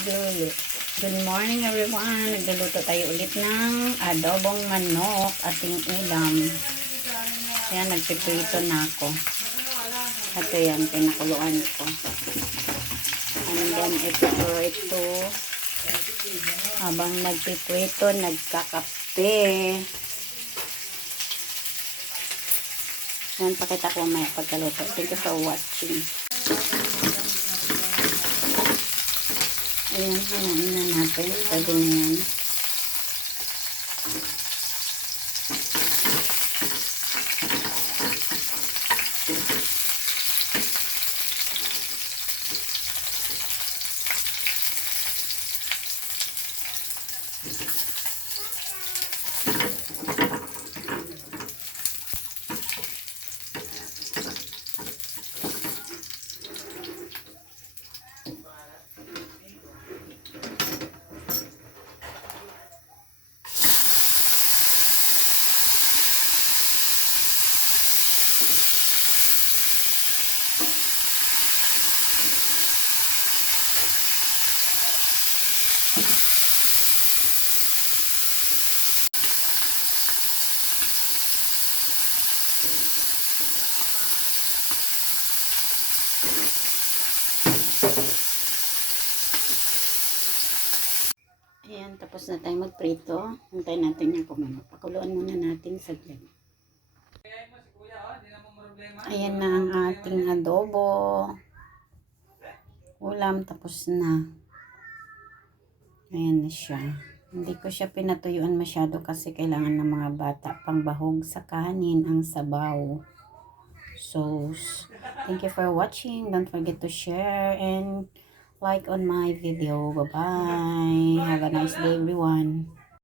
Good morning everyone. Nagluluto tayo ulit ng adobong manok ating ulam. Ayan, nagpiprito na ako. At ayan, pinakuluan ko. And then ipiprito. Habang nagpiprito, nagkakape. Ayan, pakita ko may pagkaluto. Thank you for watching. Ayan, hanain na natin. Pwede na yan. Ayan, tapos na tayo magprito. Hintayin natin yung kumano. Pakuluan muna natin saglit. Ayan na ang ating adobo. Ulam, tapos na. Ayan na siya. Hindi ko siya pinatuyuan masyado kasi kailangan ng mga bata pangbahog sa kanin ang sabaw. So, thank you for watching. Don't forget to share and like on my video. Bye-bye. Have a nice day, everyone.